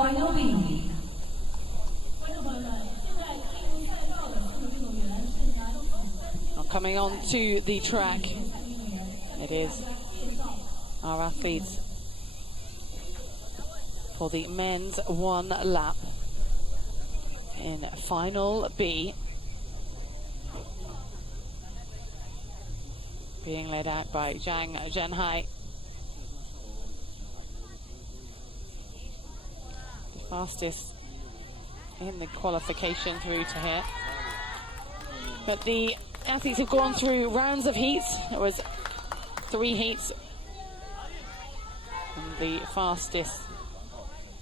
final B. Now coming on to the track, it is our athletes for the men's 1 lap in final B, being led out by Zhenhai. The fastest in the qualification through to here. But the athletes have gone through rounds of heats. It was 3 heats. And the fastest,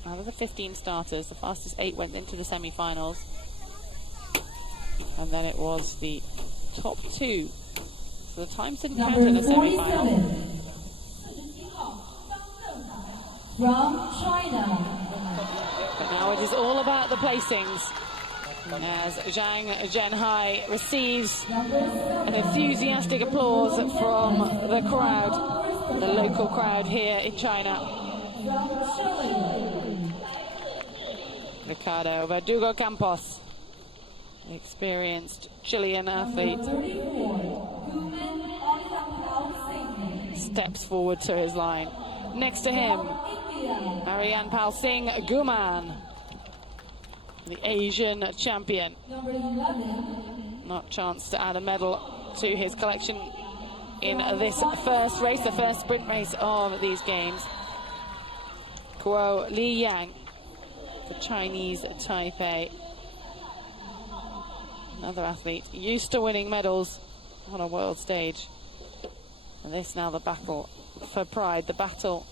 out of the 15 starters, the fastest 8 went into the semi-finals. And then it was the top 2. So the times didn't count in the semi-final. From China. But now it is all about the placings. As Zhenhai receives an enthusiastic applause from the crowd, the local crowd here in China. Ricardo Verdugo Campos, the experienced Chilean athlete, steps forward to his line. Next to him, Ariane Palsing GUZMAN, the Asian champion. Not a chance to add a medal to his collection in this first race, the first sprint race of these games. Kuo Liyang for Chinese Taipei. Another athlete used to winning medals on a world stage. And this now the battle for pride, the battle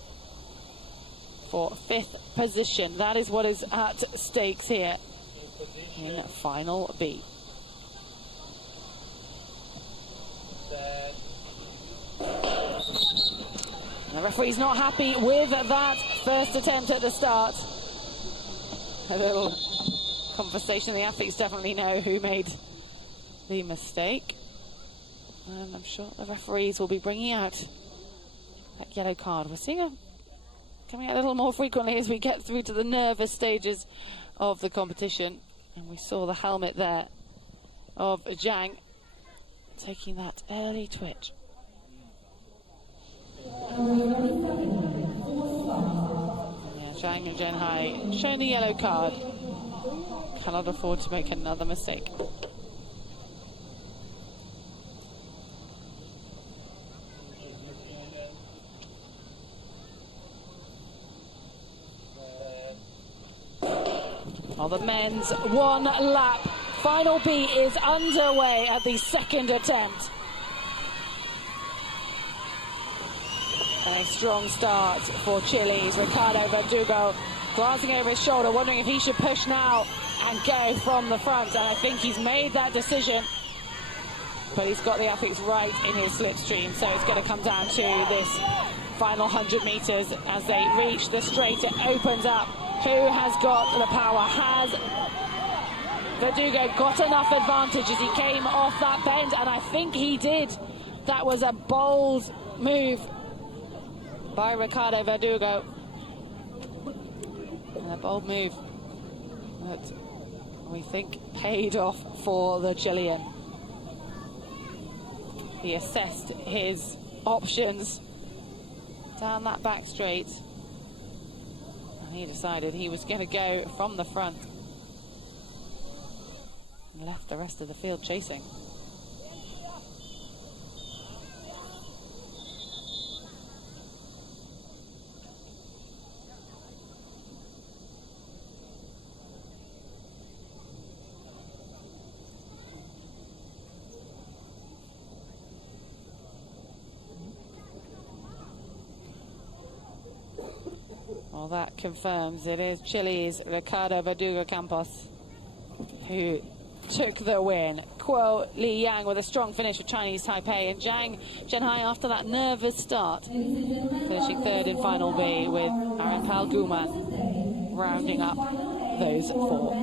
for 5th position. That is what is at stakes here in final B. The referee's not happy with that first attempt at the start. A little conversation. The athletes definitely know who made the mistake. And I'm sure the referees will be bringing out that yellow card. We're seeing it coming out a little more frequently as we get through to the nervous stages of the competition. And we saw the helmet there of Zhang taking that early twitch. Yeah, Zhang and Zhenhai showing the yellow card. Cannot afford to make another mistake. Well, the men's 1 lap. Final B is underway at the 2nd attempt. A strong start for Chile's Ricardo Verdugo, glancing over his shoulder, wondering if he should push now and go from the front. And I think he's made that decision. But he's got the athletes right in his slipstream, so it's going to come down to this final 100 meters as they reach the straight. It opens up. Who has got the power? Has Verdugo got enough advantage as he came off that bend? And I think he did. That was a bold move by Ricardo Verdugo. And a bold move that we think paid off for the Chilean. He assessed his options down that back straight. And he decided he was going to go from the front and left the rest of the field chasing. Well, that confirms it is Chile's Ricardo Verdugo Campos who took the win. Kuo Liyang with a strong finish for Chinese Taipei, and Zhenhai after that nervous start, finishing 3rd in final B with Ariane GUZMAN rounding up those 4.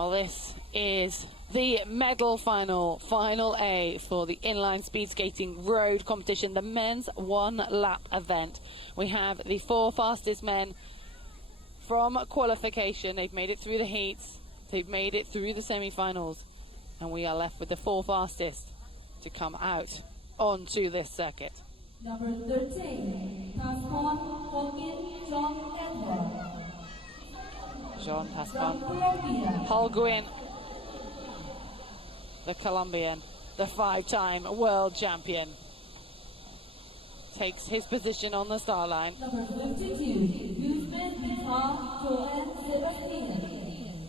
Well, this is the medal final, Final A for the inline speed skating road competition, the men's one-lap event. We have the 4 fastest men from qualification. They've made it through the heats, they've made it through the semi-finals, and we are left with the 4 fastest to come out onto this circuit. Number 13, TASCON, HOLGUIN, Jhoan, From TASCON, Colombia. HOLGUIN, the Colombian, the 5-time world champion, takes his position on the start line. Number 52, GUZMAN, BITAR, Jhoan, Sebastian.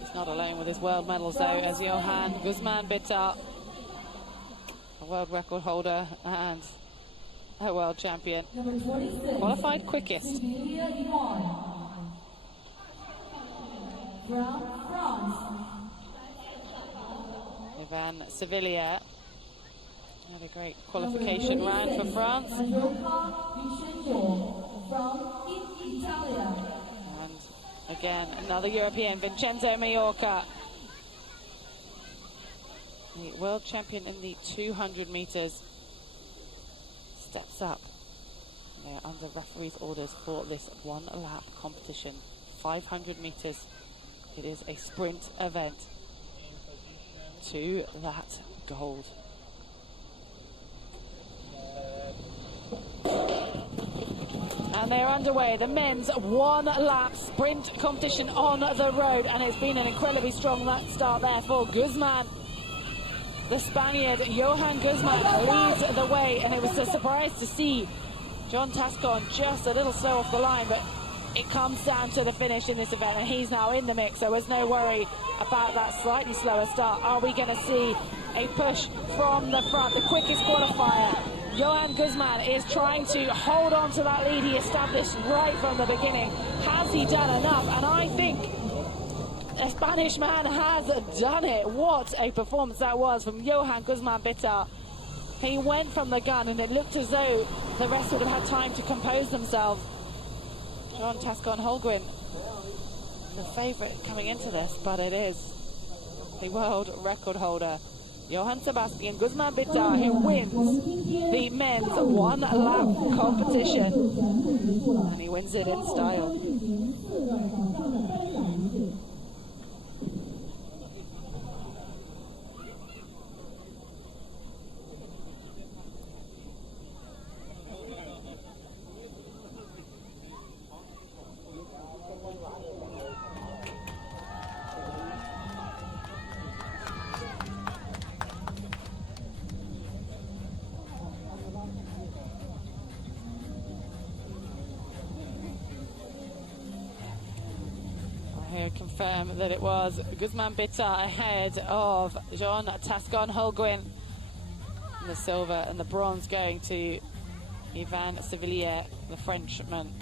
He's not alone with his world medals though, as Jhoan, GUZMAN, BITAR, a world record holder and a world champion. Number 26, Qualified quickest. SIVILIER, Yvan. From France. Yvan SIVILIER had a great qualification round for France. MAIORCA, Vincenzo. From Italy. And again, another European, Vincenzo MAIORCA, the world champion in the 200 meters, steps up. They're under referee's orders for this one-lap competition. 500 meters. It is a sprint event to that gold. And they're underway, the men's one-lap sprint competition on the road, and it's been an incredibly strong start there for GUZMAN. The Spaniard, Jhoan GUZMAN, leads the way, and it was a surprise to see Jhoan TASCON just a little slow off the line, but it comes down to the finish in this event, and he's now in the mix, so there's no worry about that slightly slower start. Are we going to see a push from the front? The quickest qualifier, Jhoan GUZMAN, is trying to hold on to that lead he established right from the beginning. Has he done enough? And I think a Spanish man has done it. What a performance that was from Jhoan GUZMAN BITAR. He went from the gun, and it looked as though the rest would have had time to compose themselves. Jhoan TASCON HOLGUIN, the favourite coming into this, but it is the world record holder, Jhoan Sebastian GUZMAN BITAR, who wins the men's one-lap competition. And he wins it in style. Confirm that it was GUZMAN BITAR ahead of Jhoan TASCON HOLGUIN. The silver and the bronze going to Yvan SIVILIER, the Frenchman.